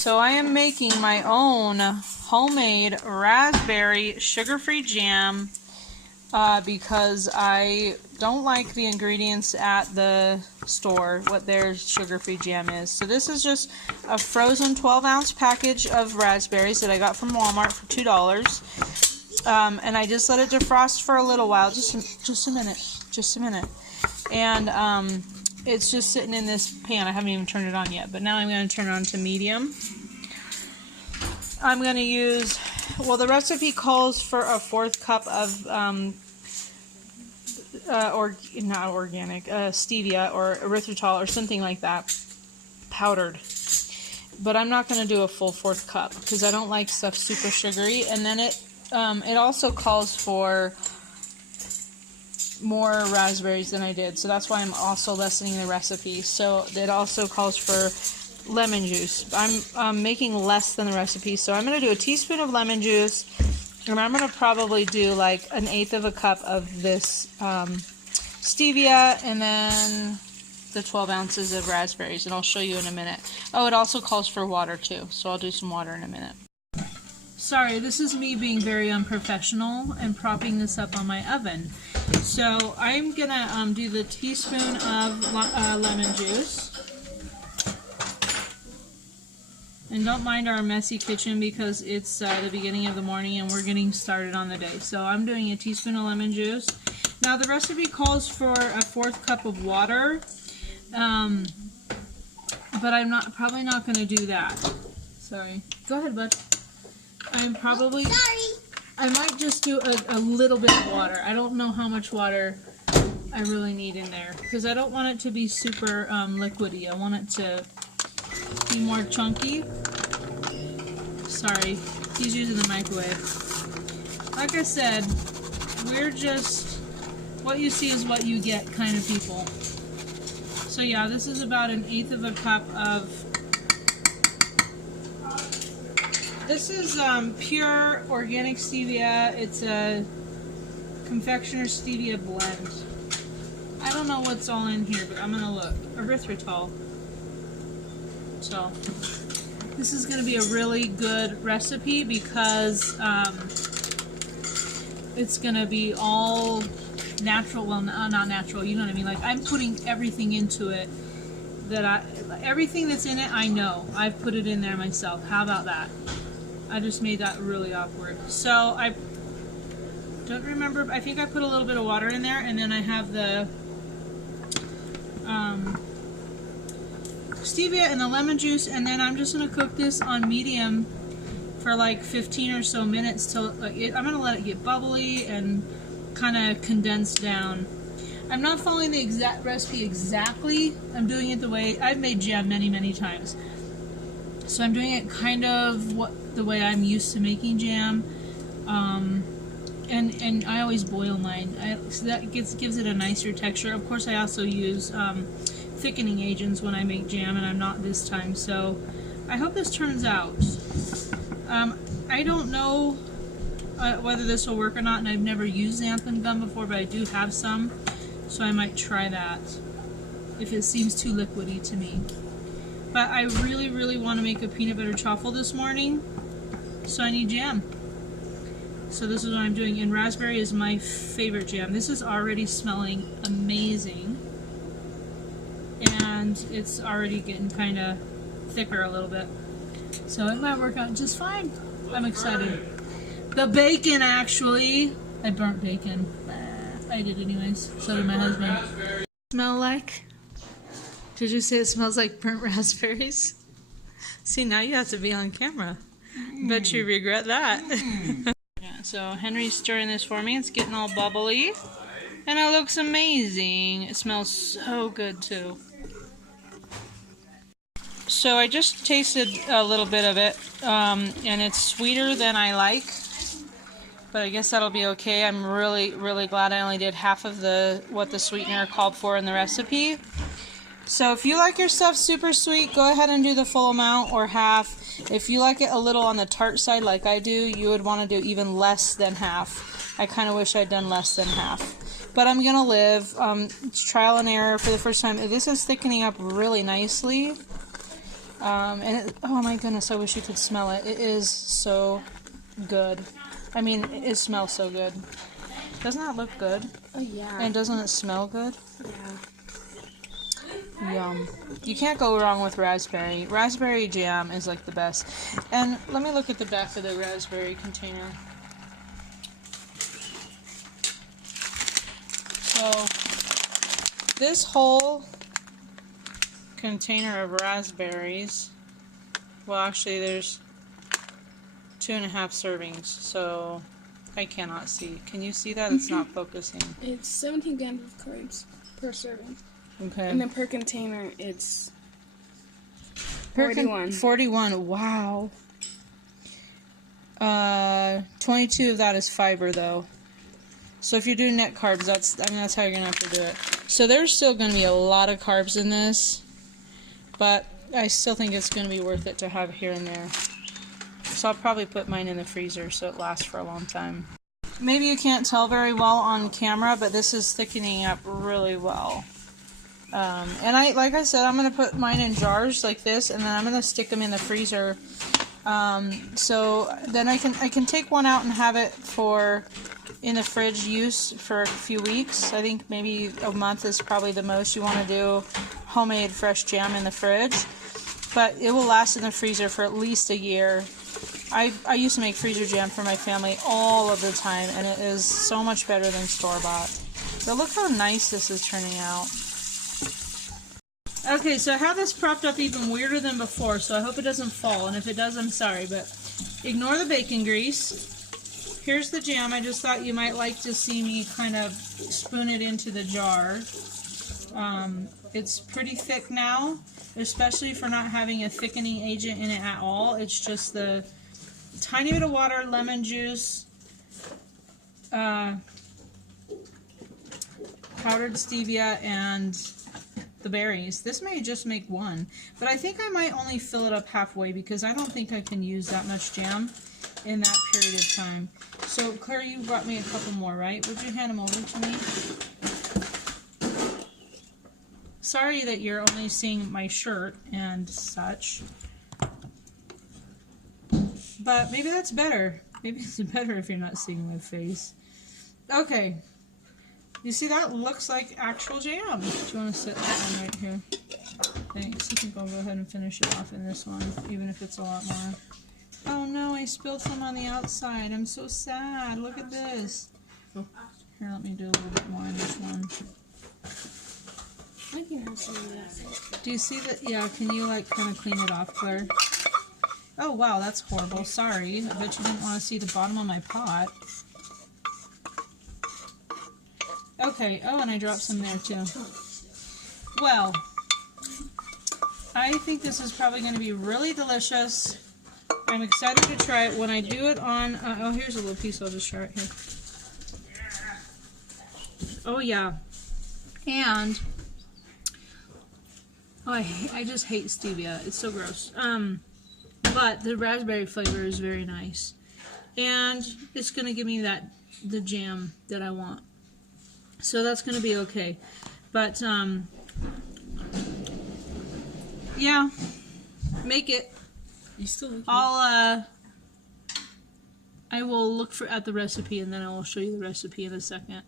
So I am making my own homemade raspberry sugar-free jam because I don't like the ingredients at the store, what their sugar-free jam is. So this is just a frozen 12-ounce package of raspberries that I got from Walmart for $2. And I just let it defrost for a little while, just a minute. And it's just sitting in this pan. I haven't even turned it on yet, but now I'm going to turn it on to medium. I'm going to use, well, the recipe calls for a 1/4 cup of not organic, stevia or erythritol or something like that, powdered. But I'm not going to do a full 1/4 cup because I don't like stuff super sugary. And then it also calls for more raspberries than I did, so that's why I'm also lessening the recipe. So it also calls for lemon juice. I'm making less than the recipe, so I'm going to do a teaspoon of lemon juice, and I'm going to probably do like 1/8 of a cup of this stevia, and then the 12 ounces of raspberries, and I'll show you in a minute. Oh, it also calls for water too, so I'll do some water in a minute. Sorry, this is me being very unprofessional and propping this up on my oven. So I'm gonna do the teaspoon of lemon juice. And don't mind our messy kitchen because it's the beginning of the morning and we're getting started on the day. So I'm doing a teaspoon of lemon juice. Now the recipe calls for a 1/4 cup of water, but I'm probably not going to do that. Sorry. Go ahead, bud. I might just do a little bit of water. I don't know how much water I really need in there because I don't want it to be super liquidy. I want it to be more chunky. Sorry, he's using the microwave. Like I said, we're just, what you see is what you get kind of people. So yeah, this is about 1/8 of a cup of, this is pure organic stevia. It's a confectioner's stevia blend. I don't know what's all in here, but I'm gonna look. Erythritol. So this is going to be a really good recipe because it's going to be all natural. Well, not natural, you know what I mean? Like, I'm putting everything into it everything that's in it, I know. I've put it in there myself. How about that? I just made that really awkward. So I don't remember. I think I put a little bit of water in there, and then I have the stevia and the lemon juice, and then I'm just going to cook this on medium for like 15 or so minutes till I'm going to let it get bubbly and kind of condense down. I'm not following the exact recipe exactly. I'm doing it the way I've made jam many times. So I'm doing it kind of the way I'm used to making jam. And I always boil mine. So that gives it a nicer texture. Of course, I also use thickening agents when I make jam, and I'm not this time. So I hope this turns out. I don't know whether this will work or not, and I've never used xanthan gum before, but I do have some, so I might try that if it seems too liquidy to me. But I really want to make a peanut butter truffle this morning, so I need jam. So this is what I'm doing, and raspberry is my favorite jam. This is already smelling amazing, and it's already getting kind of thicker a little bit. So it might work out just fine. I'm excited. The bacon, actually. I burnt bacon. I did anyways. So did my husband. Smell like? Did you say it smells like burnt raspberries? See, now you have to be on camera. Bet you regret that. Yeah, so Henry's stirring this for me. It's getting all bubbly. And it looks amazing. It smells so good too. So I just tasted a little bit of it, and it's sweeter than I like, but I guess that'll be okay. I'm really glad I only did half of what the sweetener called for in the recipe. So if you like your stuff super sweet, go ahead and do the full amount or half. If you like it a little on the tart side like I do, you would want to do even less than half. I kind of wish I'd done less than half. But I'm going to live. It's trial and error for the first time. This is thickening up really nicely. Oh my goodness, I wish you could smell it. It is so good. I mean, it smells so good. Doesn't that look good? Oh yeah. And doesn't it smell good? Yeah. Yum. You can't go wrong with raspberry. Raspberry jam is like the best. And let me look at the back of the raspberry container. So, this whole container of raspberries, well actually there's 2.5 servings, so I cannot see. Can you see that? It's not focusing. It's 17 grams of carbs per serving. Okay. And then per container, it's 41. 41, wow. 22 of that is fiber though. So if you're doing net carbs, that's how you're gonna have to do it. So there's still gonna be a lot of carbs in this, but I still think it's gonna be worth it to have here and there. So I'll probably put mine in the freezer so it lasts for a long time. Maybe you can't tell very well on camera, but this is thickening up really well. And like I said, I'm gonna put mine in jars like this, and then I'm gonna stick them in the freezer. So then I can take one out and have it for in the fridge use for a few weeks. I think maybe a month is probably the most you want to do homemade fresh jam in the fridge, but it will last in the freezer for at least a year. I used to make freezer jam for my family all of the time, and it is so much better than store-bought. But look how nice this is turning out. Okay, so I have this propped up even weirder than before, so I hope it doesn't fall, and if it does, I'm sorry, but ignore the bacon grease. Here's the jam. I just thought you might like to see me kind of spoon it into the jar. It's pretty thick now, especially for not having a thickening agent in it at all. It's just the tiny bit of water, lemon juice, powdered stevia, and the berries. This may just make one, but I think I might only fill it up halfway because I don't think I can use that much jam in that period of time. So Claire, you brought me a couple more, right? Would you hand them over to me? Sorry that you're only seeing my shirt and such, but maybe that's better. Maybe it's better if you're not seeing my face. Okay. You see, that looks like actual jam. Do you want to set that one right here? Thanks. I think I'll go ahead and finish it off in this one, even if it's a lot more. Oh no, I spilled some on the outside. I'm so sad. Look at this. Oh, here, let me do a little bit more in this one. I can have some of that. Do you see that? Yeah, can you like kind of clean it off, Claire? Oh wow, that's horrible. Sorry. I bet you didn't want to see the bottom of my pot. Okay, oh, and I dropped some there too. Well, I think this is probably going to be really delicious. I'm excited to try it. When I do it on, oh, here's a little piece, I'll just try it here. Oh yeah, and, oh, I just hate stevia. It's so gross. But the raspberry flavor is very nice. And it's going to give me the jam that I want. So that's going to be okay. But, yeah, make it. You still looking? I will look at the recipe, and then I will show you the recipe in a second.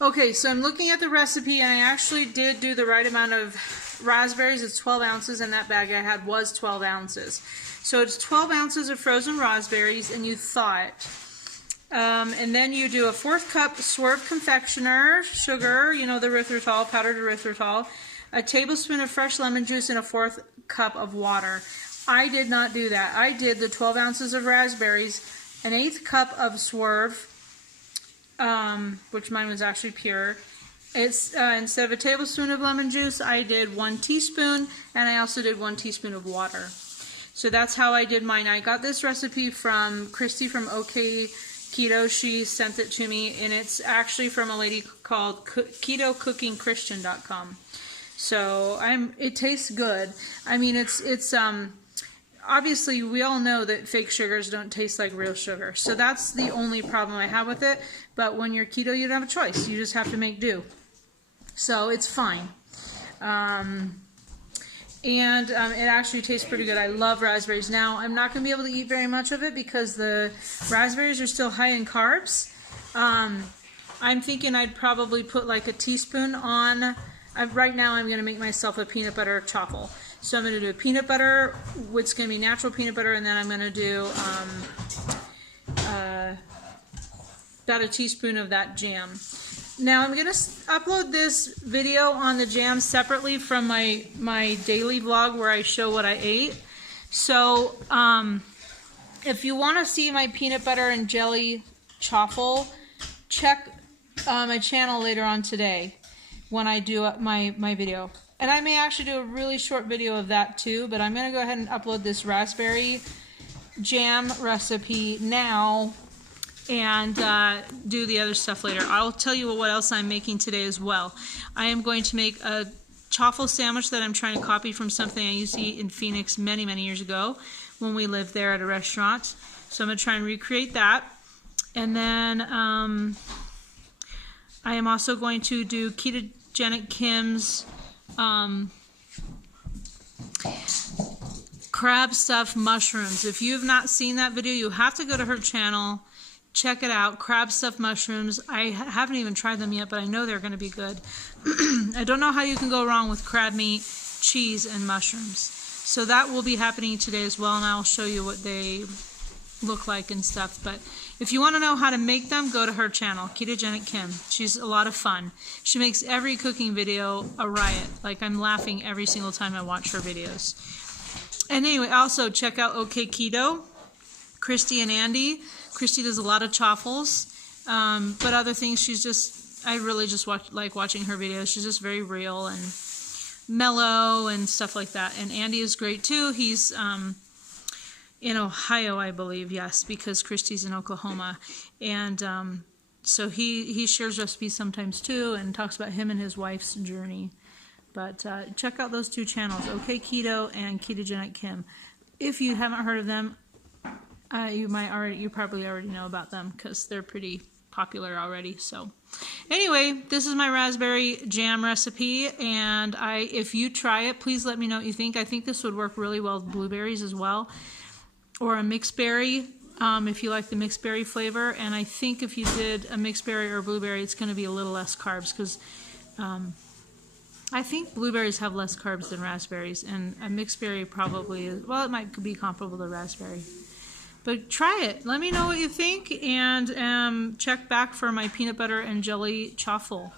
Okay, so I'm looking at the recipe, and I actually did do the right amount of raspberries. It's 12 ounces, and that bag I had was 12 ounces. So it's 12 ounces of frozen raspberries, and you thaw it. And then you do a 1/4 cup Swerve confectioner sugar, you know, the erythritol, powdered erythritol, a tablespoon of fresh lemon juice, and a 1/4 cup of water. I did not do that. I did the 12 ounces of raspberries, an 1/8 cup of Swerve, which mine was actually pure. It's instead of a tablespoon of lemon juice, I did 1 teaspoon, and I also did 1 teaspoon of water. So that's how I did mine. I got this recipe from Christy from OK Keto. She sent it to me, and it's actually from a lady called KetoCookingChristian.com. So it tastes good. I mean, it's obviously we all know that fake sugars don't taste like real sugar. So that's the only problem I have with it. But when you're keto, you don't have a choice. You just have to make do. So it's fine. And it actually tastes pretty good. I love raspberries. Now, I'm not going to be able to eat very much of it because the raspberries are still high in carbs. I'm thinking I'd probably put like a teaspoon on. Right now, I'm going to make myself a peanut butter chaffle. So I'm going to do a peanut butter, which is going to be natural peanut butter, and then I'm going to do about a teaspoon of that jam. Now I'm going to upload this video on the jam separately from my daily vlog where I show what I ate. So if you want to see my peanut butter and jelly chaffle, check my channel later on today when I do my video. And I may actually do a really short video of that too, but I'm going to go ahead and upload this raspberry jam recipe now and do the other stuff later. I'll tell you what else I'm making today as well. I am going to make a chaffle sandwich that I'm trying to copy from something I used to eat in Phoenix many, many years ago when we lived there at a restaurant. So I'm going to try and recreate that. And then I am also going to do ketogenic Kim's crab stuffed mushrooms. If you have not seen that video, you have to go to her channel. Check it out. Crab stuffed mushrooms. I haven't even tried them yet, but I know they're going to be good. I don't know how you can go wrong with crab meat, cheese, and mushrooms. So that will be happening today as well, and I'll show you what they look like and stuff. But if you want to know how to make them, go to her channel, Ketogenic Kim. She's a lot of fun. She makes every cooking video a riot. Like, I'm laughing every single time I watch her videos. And anyway, also check out OK Keto, Christy and Andy. Christy does a lot of chaffles, but other things I really just like watching her videos. She's just very real and mellow and stuff like that. And Andy is great too. He's in Ohio, I believe, yes, because Christy's in Oklahoma. And so he shares recipes sometimes too and talks about him and his wife's journey. But check out those two channels, OK Keto and Ketogenic Kim. If you haven't heard of them, you probably already know about them because they're pretty popular already. So anyway, this is my raspberry jam recipe, and if you try it, please let me know what you think. I think this would work really well with blueberries as well, or a mixed berry if you like the mixed berry flavor. And I think if you did a mixed berry or a blueberry, it's going to be a little less carbs because I think blueberries have less carbs than raspberries, and a mixed berry probably is, well, it might be comparable to raspberry. But try it. Let me know what you think, and check back for my peanut butter and jelly chaffle.